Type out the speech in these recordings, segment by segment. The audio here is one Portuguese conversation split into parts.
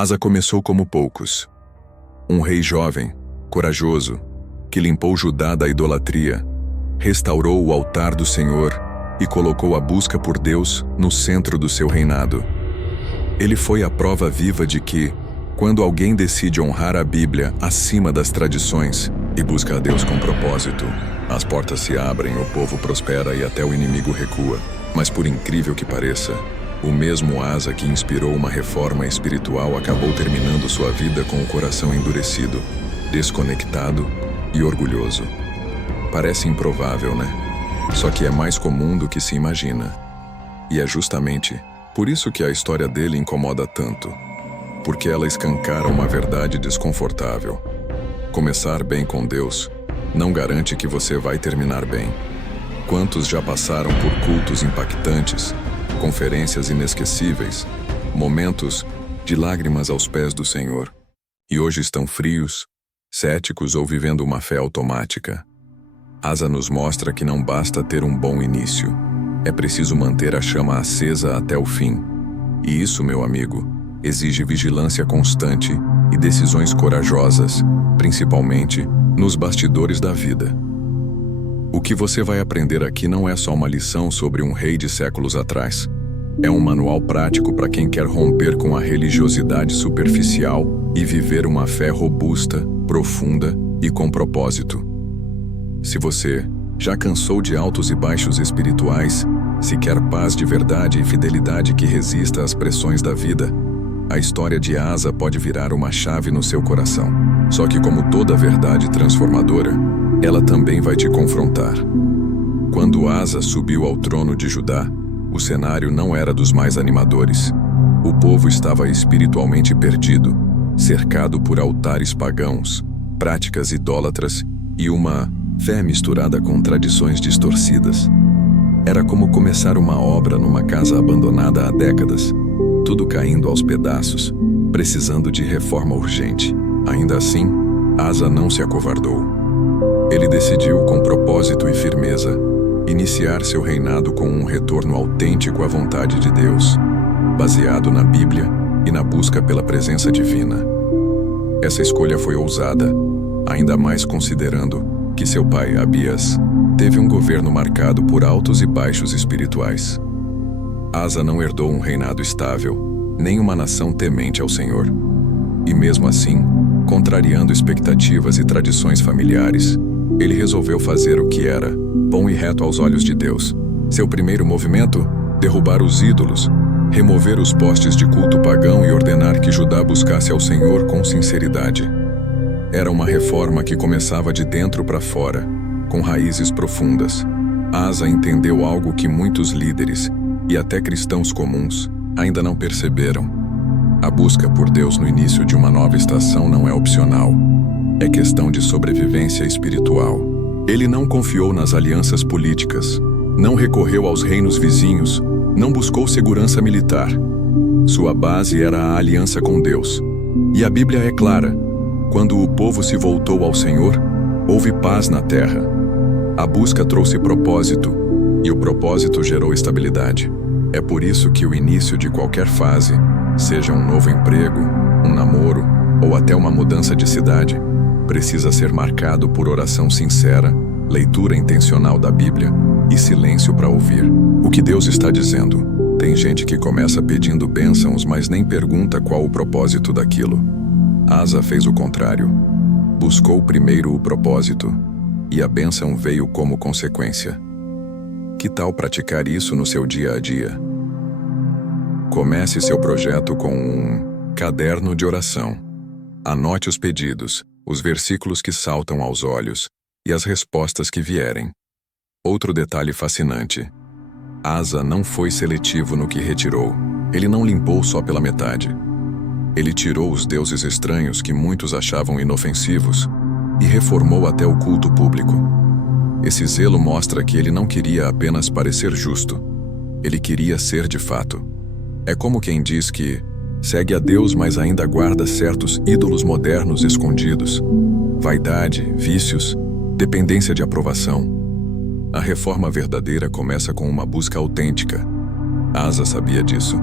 Asa começou como poucos. Um rei jovem, corajoso, que limpou Judá da idolatria, restaurou o altar do Senhor e colocou a busca por Deus no centro do seu reinado. Ele foi a prova viva de que, quando alguém decide honrar a Bíblia acima das tradições e busca a Deus com propósito, as portas se abrem, o povo prospera e até o inimigo recua. Mas por incrível que pareça, o mesmo Asa que inspirou uma reforma espiritual acabou terminando sua vida com o coração endurecido, desconectado e orgulhoso. Parece improvável, né? Só que é mais comum do que se imagina. E é justamente por isso que a história dele incomoda tanto. Porque ela escancara uma verdade desconfortável. Começar bem com Deus não garante que você vai terminar bem. Quantos já passaram por cultos impactantes, conferências inesquecíveis, momentos de lágrimas aos pés do Senhor, e hoje estão frios, céticos ou vivendo uma fé automática? Asa nos mostra que não basta ter um bom início, é preciso manter a chama acesa até o fim. E isso, meu amigo, exige vigilância constante e decisões corajosas, principalmente nos bastidores da vida. O que você vai aprender aqui não é só uma lição sobre um rei de séculos atrás. É um manual prático para quem quer romper com a religiosidade superficial e viver uma fé robusta, profunda e com propósito. Se você já cansou de altos e baixos espirituais, se quer paz de verdade e fidelidade que resista às pressões da vida, a história de Asa pode virar uma chave no seu coração. Só que, como toda verdade transformadora, ela também vai te confrontar. Quando Asa subiu ao trono de Judá, o cenário não era dos mais animadores. O povo estava espiritualmente perdido, cercado por altares pagãos, práticas idólatras e uma fé misturada com tradições distorcidas. Era como começar uma obra numa casa abandonada há décadas, tudo caindo aos pedaços, precisando de reforma urgente. Ainda assim, Asa não se acovardou. Ele decidiu, com propósito e firmeza, iniciar seu reinado com um retorno autêntico à vontade de Deus, baseado na Bíblia e na busca pela presença divina. Essa escolha foi ousada, ainda mais considerando que seu pai, Abias, teve um governo marcado por altos e baixos espirituais. Asa não herdou um reinado estável, nem uma nação temente ao Senhor. E mesmo assim, contrariando expectativas e tradições familiares, ele resolveu fazer o que era bom e reto aos olhos de Deus. Seu primeiro movimento? Derrubar os ídolos, remover os postes de culto pagão e ordenar que Judá buscasse ao Senhor com sinceridade. Era uma reforma que começava de dentro para fora, com raízes profundas. Asa entendeu algo que muitos líderes, e até cristãos comuns, ainda não perceberam. A busca por Deus no início de uma nova estação não é opcional. É questão de sobrevivência espiritual. Ele não confiou nas alianças políticas, não recorreu aos reinos vizinhos, não buscou segurança militar. Sua base era a aliança com Deus. E a Bíblia é clara: quando o povo se voltou ao Senhor, houve paz na terra. A busca trouxe propósito, e o propósito gerou estabilidade. É por isso que o início de qualquer fase, seja um novo emprego, um namoro ou até uma mudança de cidade, precisa ser marcado por oração sincera, leitura intencional da Bíblia e silêncio para ouvir o que Deus está dizendo. Tem gente que começa pedindo bênçãos, mas nem pergunta qual o propósito daquilo. Asa fez o contrário. Buscou primeiro o propósito, e a bênção veio como consequência. Que tal praticar isso no seu dia a dia? Comece seu projeto com um caderno de oração. Anote os pedidos, os versículos que saltam aos olhos e as respostas que vierem. Outro detalhe fascinante: Asa não foi seletivo no que retirou. Ele não limpou só pela metade. Ele tirou os deuses estranhos que muitos achavam inofensivos e reformou até o culto público. Esse zelo mostra que ele não queria apenas parecer justo. Ele queria ser de fato. É como quem diz que segue a Deus, mas ainda guarda certos ídolos modernos escondidos. Vaidade, vícios, dependência de aprovação. A reforma verdadeira começa com uma busca autêntica. Asa sabia disso.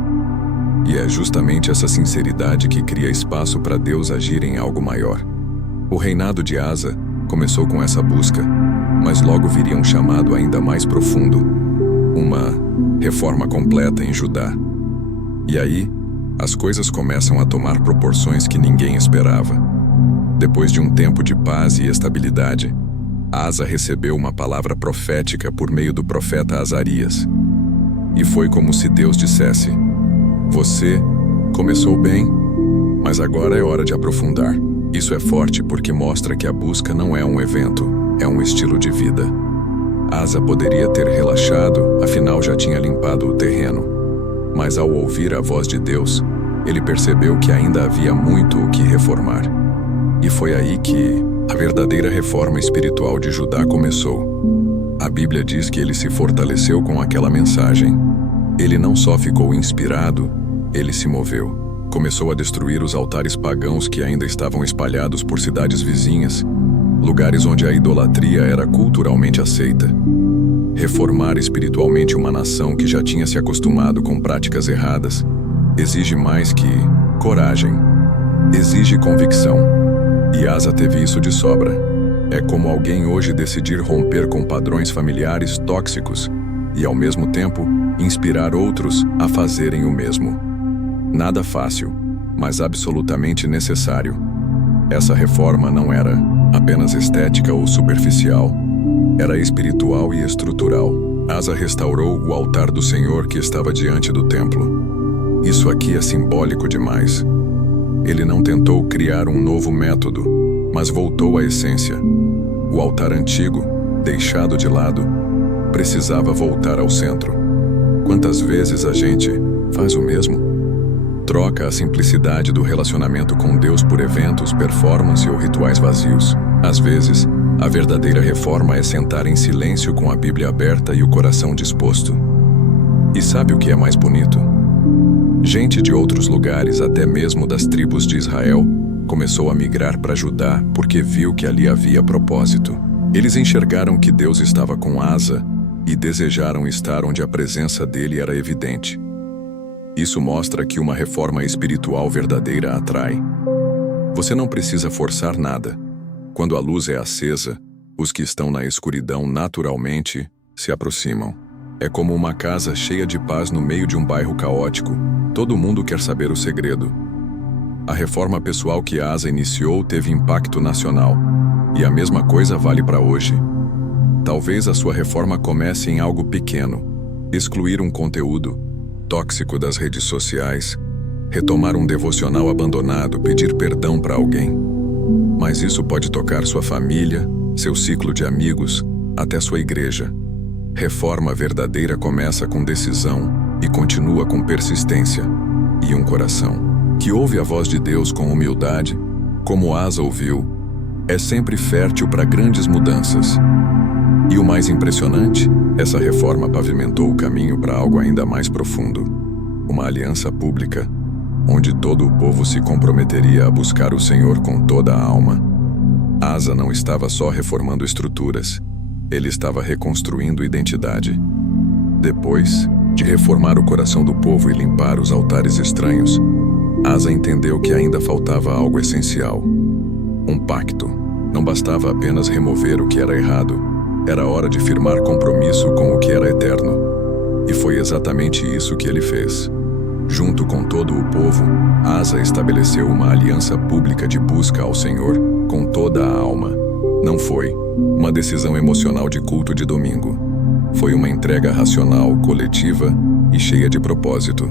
E é justamente essa sinceridade que cria espaço para Deus agir em algo maior. O reinado de Asa começou com essa busca, mas logo viria um chamado ainda mais profundo, uma reforma completa em Judá. E aí, as coisas começam a tomar proporções que ninguém esperava. Depois de um tempo de paz e estabilidade, Asa recebeu uma palavra profética por meio do profeta Azarias. E foi como se Deus dissesse: você começou bem, mas agora é hora de aprofundar. Isso é forte porque mostra que a busca não é um evento, é um estilo de vida. Asa poderia ter relaxado, afinal já tinha limpado o terreno. Mas ao ouvir a voz de Deus, ele percebeu que ainda havia muito o que reformar. E foi aí que a verdadeira reforma espiritual de Judá começou. A Bíblia diz que ele se fortaleceu com aquela mensagem. Ele não só ficou inspirado, ele se moveu. Começou a destruir os altares pagãos que ainda estavam espalhados por cidades vizinhas, lugares onde a idolatria era culturalmente aceita. Reformar espiritualmente uma nação que já tinha se acostumado com práticas erradas exige mais que coragem, exige convicção. E Asa teve isso de sobra. É como alguém hoje decidir romper com padrões familiares tóxicos e, ao mesmo tempo, inspirar outros a fazerem o mesmo. Nada fácil, mas absolutamente necessário. Essa reforma não era apenas estética ou superficial. Era espiritual e estrutural. Asa restaurou o altar do Senhor que estava diante do templo. Isso aqui é simbólico demais. Ele não tentou criar um novo método, mas voltou à essência. O altar antigo, deixado de lado, precisava voltar ao centro. Quantas vezes a gente faz o mesmo? Troca a simplicidade do relacionamento com Deus por eventos, performance ou rituais vazios. Às vezes, a verdadeira reforma é sentar em silêncio com a Bíblia aberta e o coração disposto. E sabe o que é mais bonito? Gente de outros lugares, até mesmo das tribos de Israel, começou a migrar para Judá porque viu que ali havia propósito. Eles enxergaram que Deus estava com Asa e desejaram estar onde a presença dele era evidente. Isso mostra que uma reforma espiritual verdadeira atrai. Você não precisa forçar nada. Quando a luz é acesa, os que estão na escuridão naturalmente se aproximam. É como uma casa cheia de paz no meio de um bairro caótico. Todo mundo quer saber o segredo. A reforma pessoal que Asa iniciou teve impacto nacional. E a mesma coisa vale para hoje. Talvez a sua reforma comece em algo pequeno. Excluir um conteúdo tóxico das redes sociais, retomar um devocional abandonado, pedir perdão para alguém. Mas isso pode tocar sua família, seu ciclo de amigos, até sua igreja. Reforma verdadeira começa com decisão e continua com persistência e um coração que ouve a voz de Deus com humildade, como Asa ouviu. É sempre fértil para grandes mudanças. E o mais impressionante, essa reforma pavimentou o caminho para algo ainda mais profundo. Uma aliança pública, onde todo o povo se comprometeria a buscar o Senhor com toda a alma. Asa não estava só reformando estruturas, ele estava reconstruindo identidade. Depois de reformar o coração do povo e limpar os altares estranhos, Asa entendeu que ainda faltava algo essencial. Um pacto. Não bastava apenas remover o que era errado. Era hora de firmar compromisso com o que era eterno. E foi exatamente isso que ele fez. Junto com todo o povo, Asa estabeleceu uma aliança pública de busca ao Senhor com toda a alma. Não foi uma decisão emocional de culto de domingo. Foi uma entrega racional, coletiva e cheia de propósito.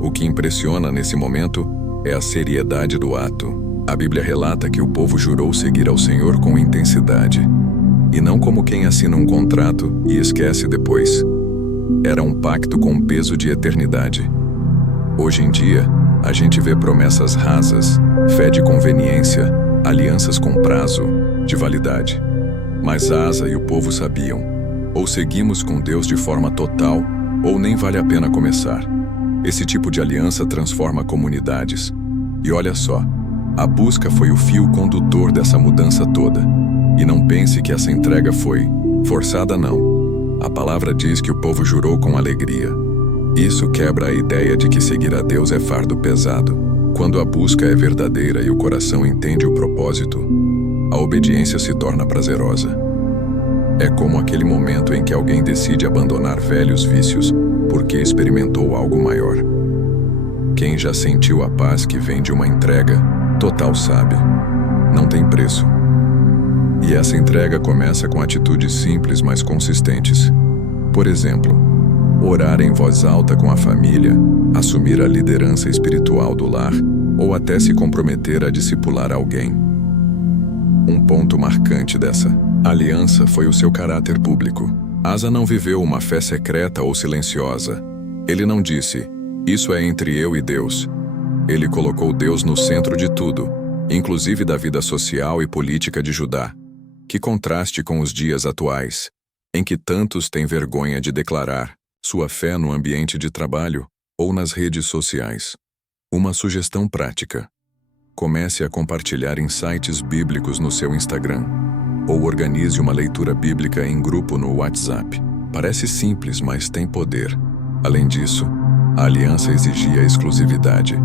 O que impressiona nesse momento é a seriedade do ato. A Bíblia relata que o povo jurou seguir ao Senhor com intensidade. E não como quem assina um contrato e esquece depois. Era um pacto com peso de eternidade. Hoje em dia, a gente vê promessas rasas, fé de conveniência, alianças com prazo de validade. Mas Asa e o povo sabiam: ou seguimos com Deus de forma total, ou nem vale a pena começar. Esse tipo de aliança transforma comunidades. E olha só, a busca foi o fio condutor dessa mudança toda. E não pense que essa entrega foi forçada, não. A palavra diz que o povo jurou com alegria. Isso quebra a ideia de que seguir a Deus é fardo pesado. Quando a busca é verdadeira e o coração entende o propósito, a obediência se torna prazerosa. É como aquele momento em que alguém decide abandonar velhos vícios porque experimentou algo maior. Quem já sentiu a paz que vem de uma entrega total sabe, não tem preço. E essa entrega começa com atitudes simples, mas consistentes. Por exemplo, orar em voz alta com a família, assumir a liderança espiritual do lar ou até se comprometer a discipular alguém. Um ponto marcante dessa aliança foi o seu caráter público. Asa não viveu uma fé secreta ou silenciosa. Ele não disse, isso é entre eu e Deus. Ele colocou Deus no centro de tudo, inclusive da vida social e política de Judá. Que contraste com os dias atuais, em que tantos têm vergonha de declarar sua fé no ambiente de trabalho ou nas redes sociais. Uma sugestão prática. Comece a compartilhar insights bíblicos no seu Instagram, ou organize uma leitura bíblica em grupo no WhatsApp. Parece simples, mas tem poder. Além disso, a aliança exigia exclusividade.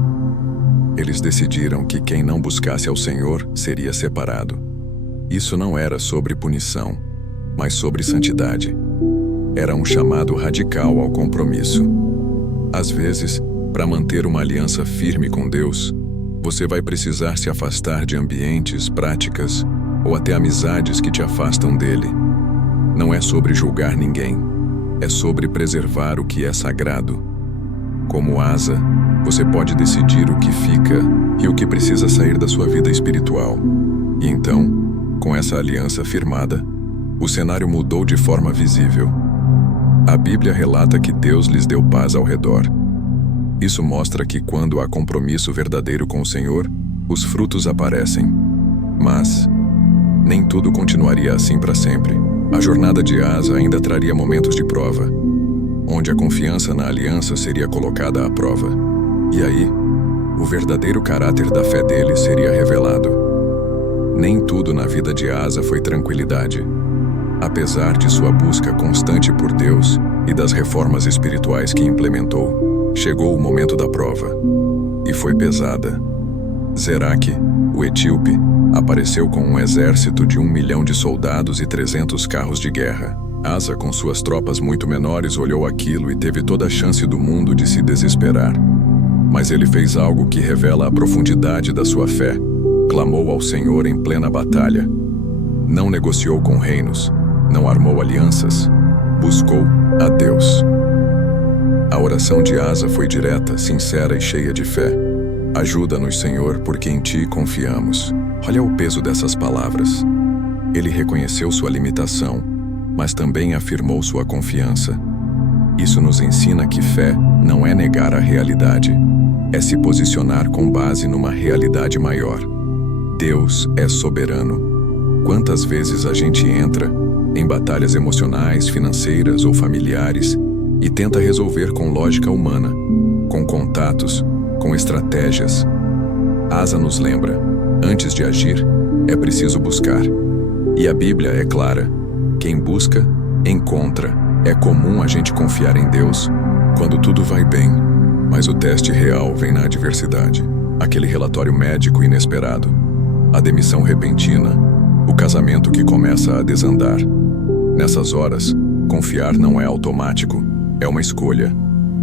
Eles decidiram que quem não buscasse ao Senhor seria separado. Isso não era sobre punição, mas sobre santidade. Era um chamado radical ao compromisso. Às vezes, para manter uma aliança firme com Deus, você vai precisar se afastar de ambientes, práticas ou até amizades que te afastam dele. Não é sobre julgar ninguém, é sobre preservar o que é sagrado. Como Asa, você pode decidir o que fica e o que precisa sair da sua vida espiritual. E então, com essa aliança firmada, o cenário mudou de forma visível. A Bíblia relata que Deus lhes deu paz ao redor. Isso mostra que quando há compromisso verdadeiro com o Senhor, os frutos aparecem. Mas nem tudo continuaria assim para sempre. A jornada de Asa ainda traria momentos de prova, onde a confiança na aliança seria colocada à prova. E aí, o verdadeiro caráter da fé dele seria revelado. Nem tudo na vida de Asa foi tranquilidade. Apesar de sua busca constante por Deus e das reformas espirituais que implementou, chegou o momento da prova. E foi pesada. Zeraque, o etíope, apareceu com um exército de 1 milhão de soldados e 300 carros de guerra. Asa, com suas tropas muito menores, olhou aquilo e teve toda a chance do mundo de se desesperar. Mas ele fez algo que revela a profundidade da sua fé. Clamou ao Senhor em plena batalha. Não negociou com reinos, não armou alianças, buscou a Deus. A oração de Asa foi direta, sincera e cheia de fé. Ajuda-nos, Senhor, porque em Ti confiamos. Olha o peso dessas palavras. Ele reconheceu sua limitação, mas também afirmou sua confiança. Isso nos ensina que fé não é negar a realidade, é se posicionar com base numa realidade maior. Deus é soberano. Quantas vezes a gente entra em batalhas emocionais, financeiras ou familiares e tenta resolver com lógica humana, com contatos, com estratégias? Asa nos lembra, antes de agir, é preciso buscar. E a Bíblia é clara, quem busca, encontra. É comum a gente confiar em Deus quando tudo vai bem, mas o teste real vem na adversidade. Aquele relatório médico inesperado, a demissão repentina, o casamento que começa a desandar. Nessas horas, confiar não é automático, é uma escolha.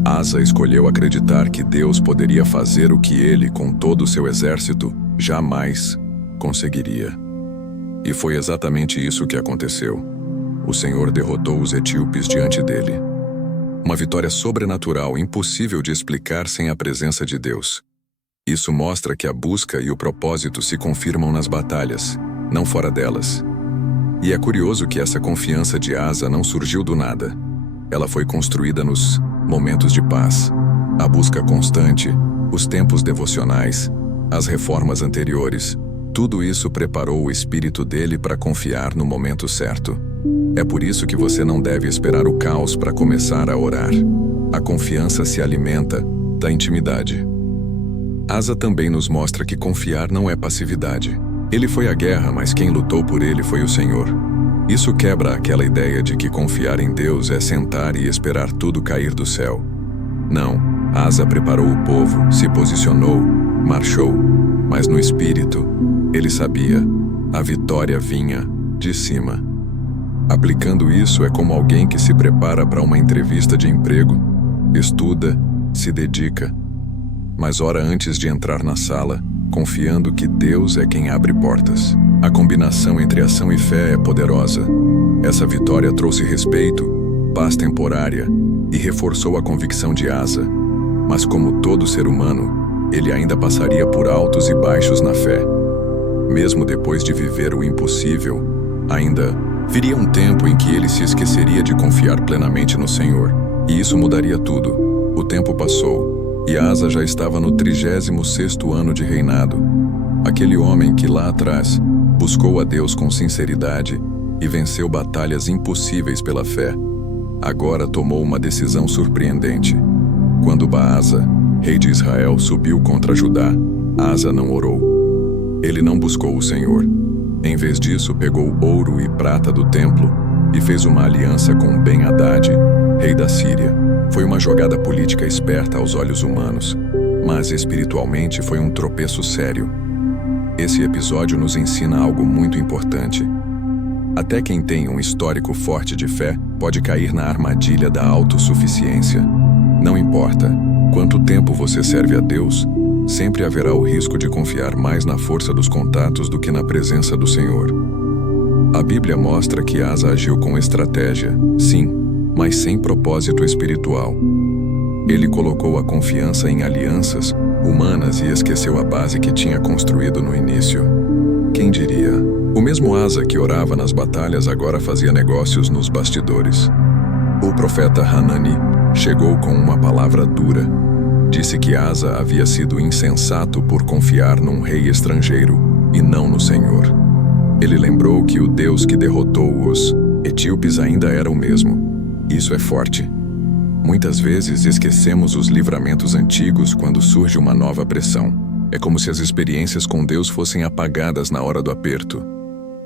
Asa escolheu acreditar que Deus poderia fazer o que ele, com todo o seu exército, jamais conseguiria. E foi exatamente isso que aconteceu. O Senhor derrotou os etíopes diante dele. Uma vitória sobrenatural, impossível de explicar sem a presença de Deus. Isso mostra que a busca e o propósito se confirmam nas batalhas, não fora delas. E é curioso que essa confiança de Asa não surgiu do nada. Ela foi construída nos momentos de paz, a busca constante, os tempos devocionais, as reformas anteriores. Tudo isso preparou o espírito dele para confiar no momento certo. É por isso que você não deve esperar o caos para começar a orar. A confiança se alimenta da intimidade. Asa também nos mostra que confiar não é passividade. Ele foi à guerra, mas quem lutou por ele foi o Senhor. Isso quebra aquela ideia de que confiar em Deus é sentar e esperar tudo cair do céu. Não, Asa preparou o povo, se posicionou, marchou, mas no espírito, ele sabia, a vitória vinha de cima. Aplicando isso é como alguém que se prepara para uma entrevista de emprego, estuda, se dedica, mas ora antes de entrar na sala, confiando que Deus é quem abre portas. A combinação entre ação e fé é poderosa. Essa vitória trouxe respeito, paz temporária e reforçou a convicção de Asa. Mas como todo ser humano, ele ainda passaria por altos e baixos na fé. Mesmo depois de viver o impossível, ainda viria um tempo em que ele se esqueceria de confiar plenamente no Senhor. E isso mudaria tudo. O tempo passou, e Asa já estava no 36º ano de reinado. Aquele homem que lá atrás buscou a Deus com sinceridade e venceu batalhas impossíveis pela fé, agora tomou uma decisão surpreendente. Quando Baasa, rei de Israel, subiu contra Judá, Asa não orou. Ele não buscou o Senhor. Em vez disso, pegou ouro e prata do templo e fez uma aliança com Ben-Hadad, rei da Síria. Foi uma jogada política esperta aos olhos humanos, mas espiritualmente foi um tropeço sério. Esse episódio nos ensina algo muito importante. Até quem tem um histórico forte de fé pode cair na armadilha da autossuficiência. Não importa quanto tempo você serve a Deus, sempre haverá o risco de confiar mais na força dos contatos do que na presença do Senhor. A Bíblia mostra que Asa agiu com estratégia, sim, mas sem propósito espiritual. Ele colocou a confiança em alianças humanas e esqueceu a base que tinha construído no início. Quem diria? O mesmo Asa que orava nas batalhas agora fazia negócios nos bastidores. O profeta Hanani chegou com uma palavra dura. Disse que Asa havia sido insensato por confiar num rei estrangeiro e não no Senhor. Ele lembrou que o Deus que derrotou os etíopes ainda era o mesmo. Isso é forte. Muitas vezes esquecemos os livramentos antigos quando surge uma nova pressão. É como se as experiências com Deus fossem apagadas na hora do aperto.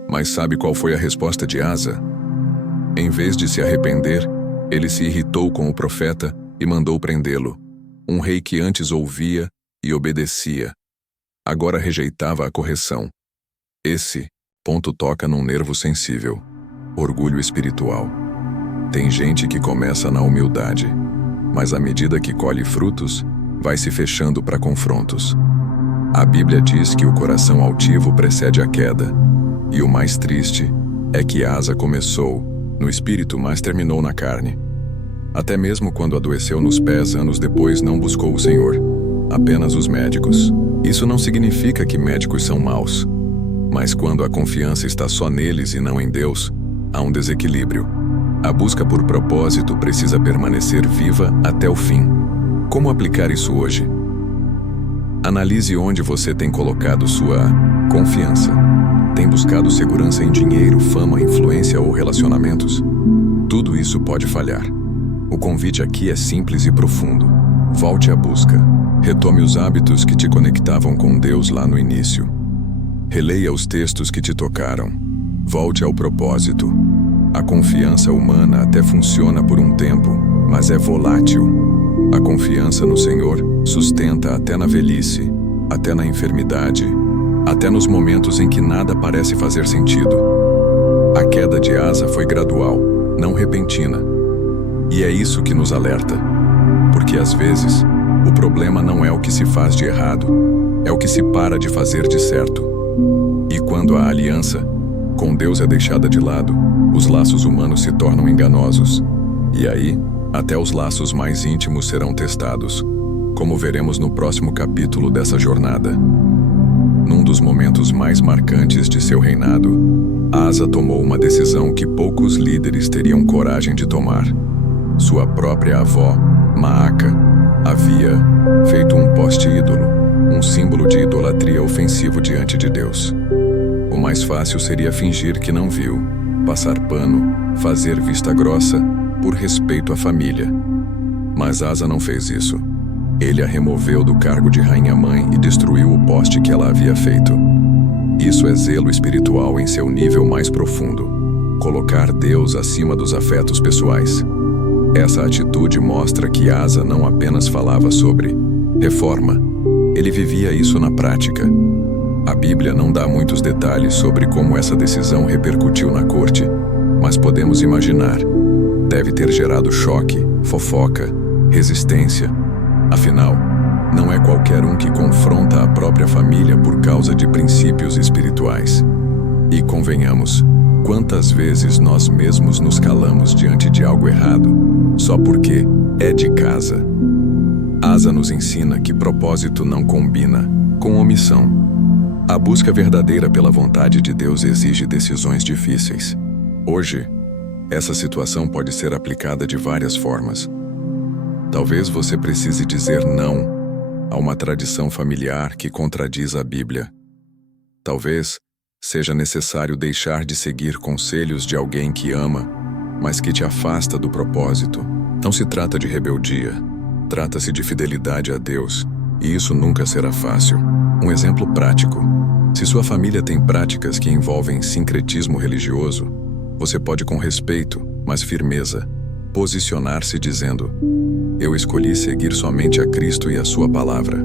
Mas sabe qual foi a resposta de Asa? Em vez de se arrepender, ele se irritou com o profeta e mandou prendê-lo. Um rei que antes ouvia e obedecia, agora rejeitava a correção. Esse ponto toca num nervo sensível: orgulho espiritual. Tem gente que começa na humildade, mas à medida que colhe frutos, vai se fechando para confrontos. A Bíblia diz que o coração altivo precede a queda, e o mais triste é que Asa começou no espírito, mas terminou na carne. Até mesmo quando adoeceu nos pés anos depois, não buscou o Senhor, apenas os médicos. Isso não significa que médicos são maus, mas quando a confiança está só neles e não em Deus, há um desequilíbrio. A busca por propósito precisa permanecer viva até o fim. Como aplicar isso hoje? Analise onde você tem colocado sua confiança. Tem buscado segurança em dinheiro, fama, influência ou relacionamentos? Tudo isso pode falhar. O convite aqui é simples e profundo. Volte à busca. Retome os hábitos que te conectavam com Deus lá no início. Releia os textos que te tocaram. Volte ao propósito. A confiança humana até funciona por um tempo, mas é volátil. A confiança no Senhor sustenta até na velhice, até na enfermidade, até nos momentos em que nada parece fazer sentido. A queda de Asa foi gradual, não repentina. E é isso que nos alerta, porque às vezes o problema não é o que se faz de errado, é o que se para de fazer de certo. E quando a aliança com Deus é deixada de lado, os laços humanos se tornam enganosos. E aí, até os laços mais íntimos serão testados, como veremos no próximo capítulo dessa jornada. Num dos momentos mais marcantes de seu reinado, Asa tomou uma decisão que poucos líderes teriam coragem de tomar. Sua própria avó, Maaca, havia feito um poste ídolo, um símbolo de idolatria ofensivo diante de Deus. O mais fácil seria fingir que não viu, passar pano, fazer vista grossa, por respeito à família. Mas Asa não fez isso. Ele a removeu do cargo de rainha-mãe e destruiu o poste que ela havia feito. Isso é zelo espiritual em seu nível mais profundo. Colocar Deus acima dos afetos pessoais. Essa atitude mostra que Asa não apenas falava sobre reforma, ele vivia isso na prática. A Bíblia não dá muitos detalhes sobre como essa decisão repercutiu na corte, mas podemos imaginar. Deve ter gerado choque, fofoca, resistência. Afinal, não é qualquer um que confronta a própria família por causa de princípios espirituais. E convenhamos, quantas vezes nós mesmos nos calamos diante de algo errado, só porque é de casa? Asa nos ensina que propósito não combina com omissão. A busca verdadeira pela vontade de Deus exige decisões difíceis. Hoje, essa situação pode ser aplicada de várias formas. Talvez você precise dizer não a uma tradição familiar que contradiz a Bíblia. Talvez seja necessário deixar de seguir conselhos de alguém que ama, mas que te afasta do propósito. Não se trata de rebeldia, trata-se de fidelidade a Deus, e isso nunca será fácil. Um exemplo prático: se sua família tem práticas que envolvem sincretismo religioso, você pode, com respeito, mas firmeza, posicionar-se dizendo: eu escolhi seguir somente a Cristo e a sua palavra.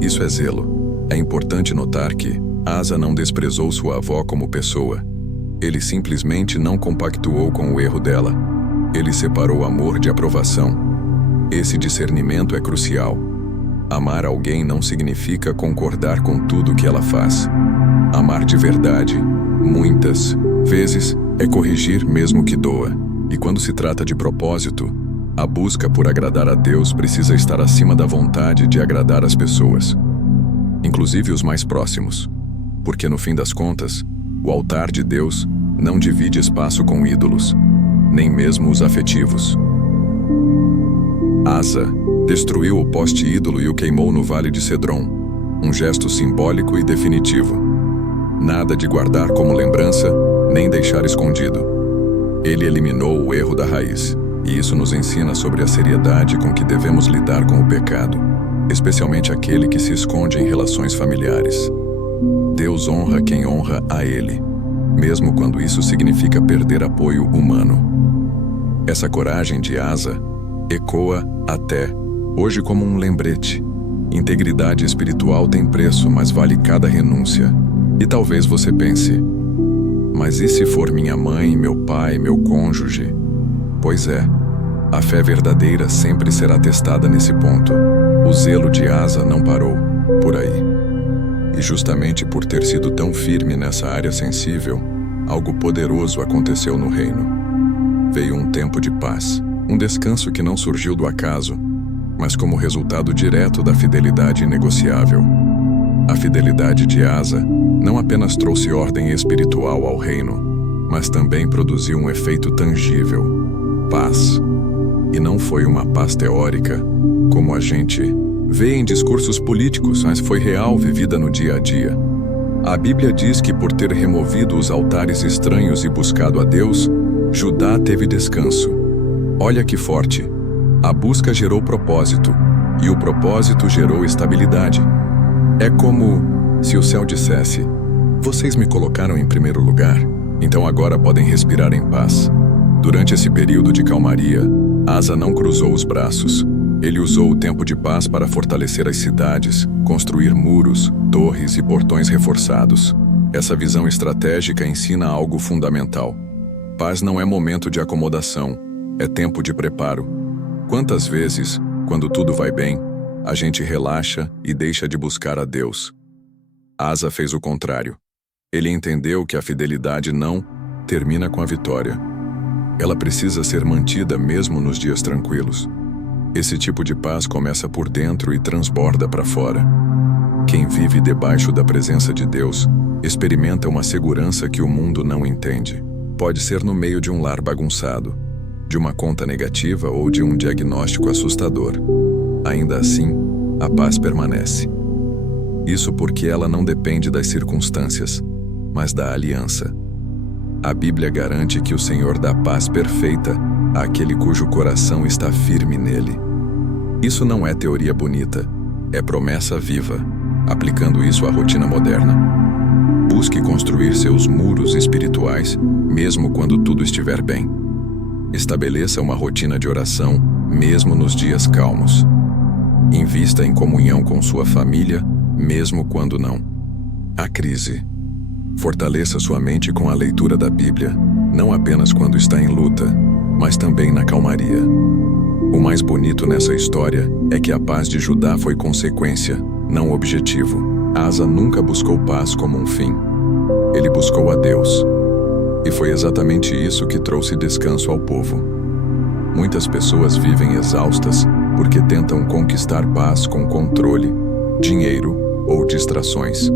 Isso é zelo. É importante notar que Asa não desprezou sua avó como pessoa. Ele simplesmente não compactuou com o erro dela. Ele separou amor de aprovação. Esse discernimento é crucial. Amar alguém não significa concordar com tudo que ela faz. Amar de verdade, muitas vezes, é corrigir mesmo que doa. E quando se trata de propósito, a busca por agradar a Deus precisa estar acima da vontade de agradar as pessoas, inclusive os mais próximos. Porque no fim das contas, o altar de Deus não divide espaço com ídolos, nem mesmo os afetivos. Asa destruiu o poste ídolo e o queimou no vale de Cedron, um gesto simbólico e definitivo. Nada de guardar como lembrança, nem deixar escondido. Ele eliminou o erro da raiz, e isso nos ensina sobre a seriedade com que devemos lidar com o pecado, especialmente aquele que se esconde em relações familiares. Deus honra quem honra a Ele, mesmo quando isso significa perder apoio humano. Essa coragem de Asa ecoa até hoje como um lembrete. Integridade espiritual tem preço, mas vale cada renúncia. E talvez você pense: mas e se for minha mãe, meu pai, meu cônjuge? Pois é, a fé verdadeira sempre será testada nesse ponto. O zelo de Asa não parou por aí. E justamente por ter sido tão firme nessa área sensível, algo poderoso aconteceu no reino. Veio um tempo de paz, um descanso que não surgiu do acaso, mas como resultado direto da fidelidade inegociável. A fidelidade de Asa não apenas trouxe ordem espiritual ao reino, mas também produziu um efeito tangível: paz. E não foi uma paz teórica, como a gente vê em discursos políticos, mas foi real, vivida no dia a dia. A Bíblia diz que por ter removido os altares estranhos e buscado a Deus, Judá teve descanso. Olha que forte! A busca gerou propósito, e o propósito gerou estabilidade. É como se o céu dissesse: vocês me colocaram em primeiro lugar, então agora podem respirar em paz. Durante esse período de calmaria, Asa não cruzou os braços. Ele usou o tempo de paz para fortalecer as cidades, construir muros, torres e portões reforçados. Essa visão estratégica ensina algo fundamental. Paz não é momento de acomodação, é tempo de preparo. Quantas vezes, quando tudo vai bem, a gente relaxa e deixa de buscar a Deus? Asa fez o contrário. Ele entendeu que a fidelidade não termina com a vitória. Ela precisa ser mantida mesmo nos dias tranquilos. Esse tipo de paz começa por dentro e transborda para fora. Quem vive debaixo da presença de Deus experimenta uma segurança que o mundo não entende. Pode ser no meio de um lar bagunçado, de uma conta negativa ou de um diagnóstico assustador. Ainda assim, a paz permanece. Isso porque ela não depende das circunstâncias, mas da aliança. A Bíblia garante que o Senhor dá paz perfeita àquele cujo coração está firme nele. Isso não é teoria bonita, é promessa viva, aplicando isso à rotina moderna. Busque construir seus muros espirituais, mesmo quando tudo estiver bem. Estabeleça uma rotina de oração, mesmo nos dias calmos. Invista em comunhão com sua família, mesmo quando não há crise. Fortaleça sua mente com a leitura da Bíblia, não apenas quando está em luta, mas também na calmaria. O mais bonito nessa história é que a paz de Judá foi consequência, não objetivo. Asa nunca buscou paz como um fim. Ele buscou a Deus. E foi exatamente isso que trouxe descanso ao povo. Muitas pessoas vivem exaustas porque tentam conquistar paz com controle, dinheiro ou distrações.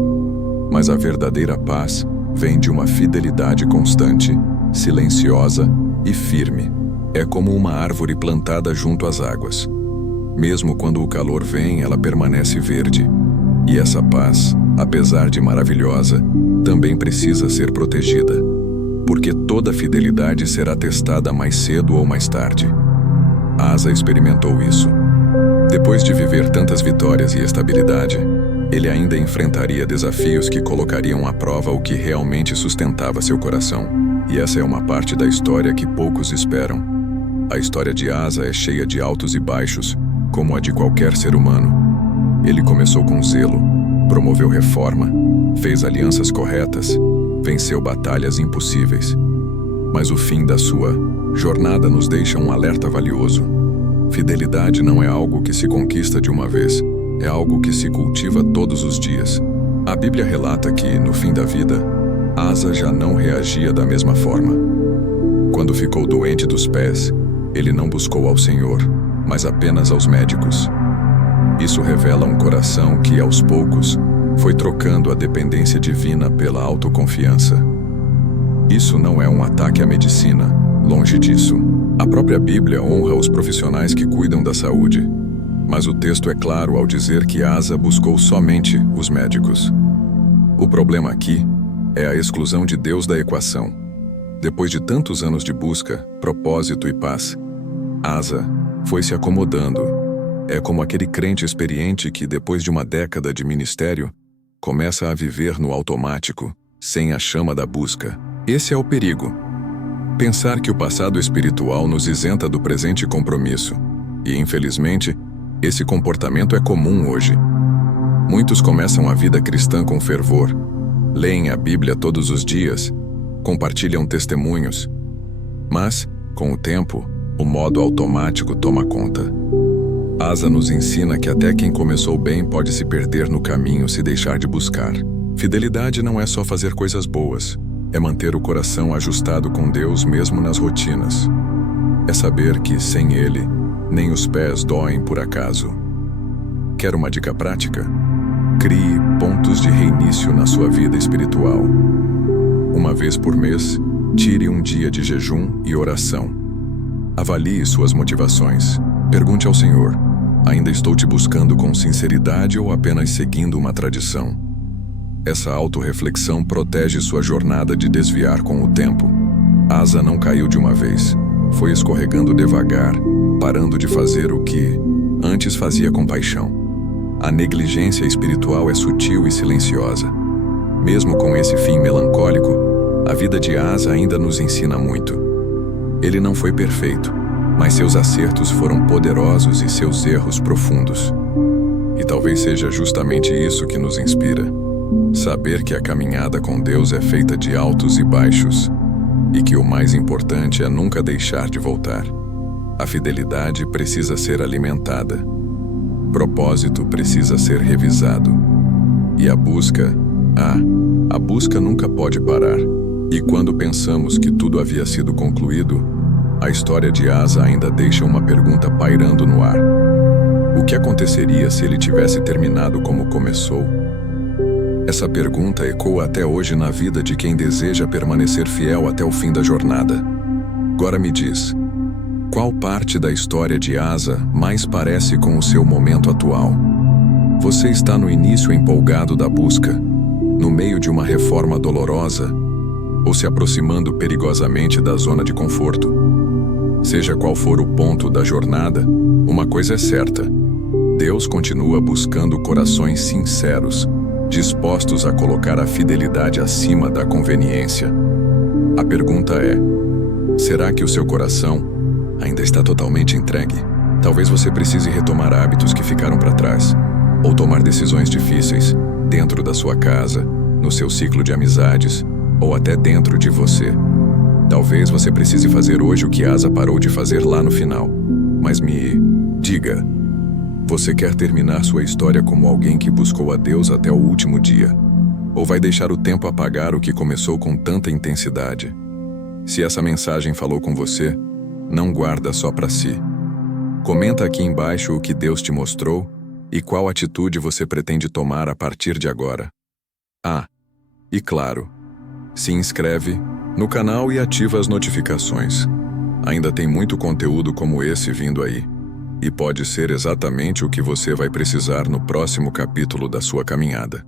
Mas a verdadeira paz vem de uma fidelidade constante, silenciosa e firme. É como uma árvore plantada junto às águas. Mesmo quando o calor vem, ela permanece verde. E essa paz, apesar de maravilhosa, também precisa ser protegida. Porque toda fidelidade será testada mais cedo ou mais tarde. Asa experimentou isso. Depois de viver tantas vitórias e estabilidade, ele ainda enfrentaria desafios que colocariam à prova o que realmente sustentava seu coração. E essa é uma parte da história que poucos esperam. A história de Asa é cheia de altos e baixos, como a de qualquer ser humano. Ele começou com zelo, promoveu reforma, fez alianças corretas, venceu batalhas impossíveis. Mas o fim da sua jornada nos deixa um alerta valioso. Fidelidade não é algo que se conquista de uma vez, é algo que se cultiva todos os dias. A Bíblia relata que, no fim da vida, Asa já não reagia da mesma forma. Quando ficou doente dos pés, ele não buscou ao Senhor, mas apenas aos médicos. Isso revela um coração que, aos poucos, foi trocando a dependência divina pela autoconfiança. Isso não é um ataque à medicina, longe disso. A própria Bíblia honra os profissionais que cuidam da saúde, mas o texto é claro ao dizer que Asa buscou somente os médicos. O problema aqui é a exclusão de Deus da equação. Depois de tantos anos de busca, propósito e paz, Asa foi se acomodando. É como aquele crente experiente que, depois de uma década de ministério, começa a viver no automático, sem a chama da busca. Esse é o perigo. Pensar que o passado espiritual nos isenta do presente compromisso. E, infelizmente, esse comportamento é comum hoje. Muitos começam a vida cristã com fervor, leem a Bíblia todos os dias, compartilham testemunhos. Mas, com o tempo, o modo automático toma conta. Asa nos ensina que até quem começou bem pode se perder no caminho se deixar de buscar. Fidelidade não é só fazer coisas boas, é manter o coração ajustado com Deus mesmo nas rotinas. É saber que, sem Ele, nem os pés doem por acaso. Quer uma dica prática? Crie pontos de reinício na sua vida espiritual. Uma vez por mês, tire um dia de jejum e oração. Avalie suas motivações. Pergunte ao Senhor: ainda estou te buscando com sinceridade ou apenas seguindo uma tradição? Essa autorreflexão protege sua jornada de desviar com o tempo. Asa não caiu de uma vez. Foi escorregando devagar, parando de fazer o que antes fazia com paixão. A negligência espiritual é sutil e silenciosa. Mesmo com esse fim melancólico, a vida de Asa ainda nos ensina muito. Ele não foi perfeito, mas seus acertos foram poderosos e seus erros profundos. E talvez seja justamente isso que nos inspira. Saber que a caminhada com Deus é feita de altos e baixos, e que o mais importante é nunca deixar de voltar. A fidelidade precisa ser alimentada. Propósito precisa ser revisado. E a busca nunca pode parar. E quando pensamos que tudo havia sido concluído, a história de Asa ainda deixa uma pergunta pairando no ar. O que aconteceria se ele tivesse terminado como começou? Essa pergunta ecoa até hoje na vida de quem deseja permanecer fiel até o fim da jornada. Agora me diz, qual parte da história de Asa mais parece com o seu momento atual? Você está no início empolgado da busca, no meio de uma reforma dolorosa, ou se aproximando perigosamente da zona de conforto? Seja qual for o ponto da jornada, uma coisa é certa: Deus continua buscando corações sinceros, dispostos a colocar a fidelidade acima da conveniência. A pergunta é: Será que o seu coração ainda está totalmente entregue? Talvez você precise retomar hábitos que ficaram para trás, ou tomar decisões difíceis dentro da sua casa, no seu ciclo de amizades, ou até dentro de você. Talvez você precise fazer hoje o que Asa parou de fazer lá no final. Mas me diga, você quer terminar sua história como alguém que buscou a Deus até o último dia? Ou vai deixar o tempo apagar o que começou com tanta intensidade? Se essa mensagem falou com você, não guarda só para si. Comenta aqui embaixo o que Deus te mostrou e qual atitude você pretende tomar a partir de agora. E claro, se inscreve no canal e ativa as notificações. Ainda tem muito conteúdo como esse vindo aí, e pode ser exatamente o que você vai precisar no próximo capítulo da sua caminhada.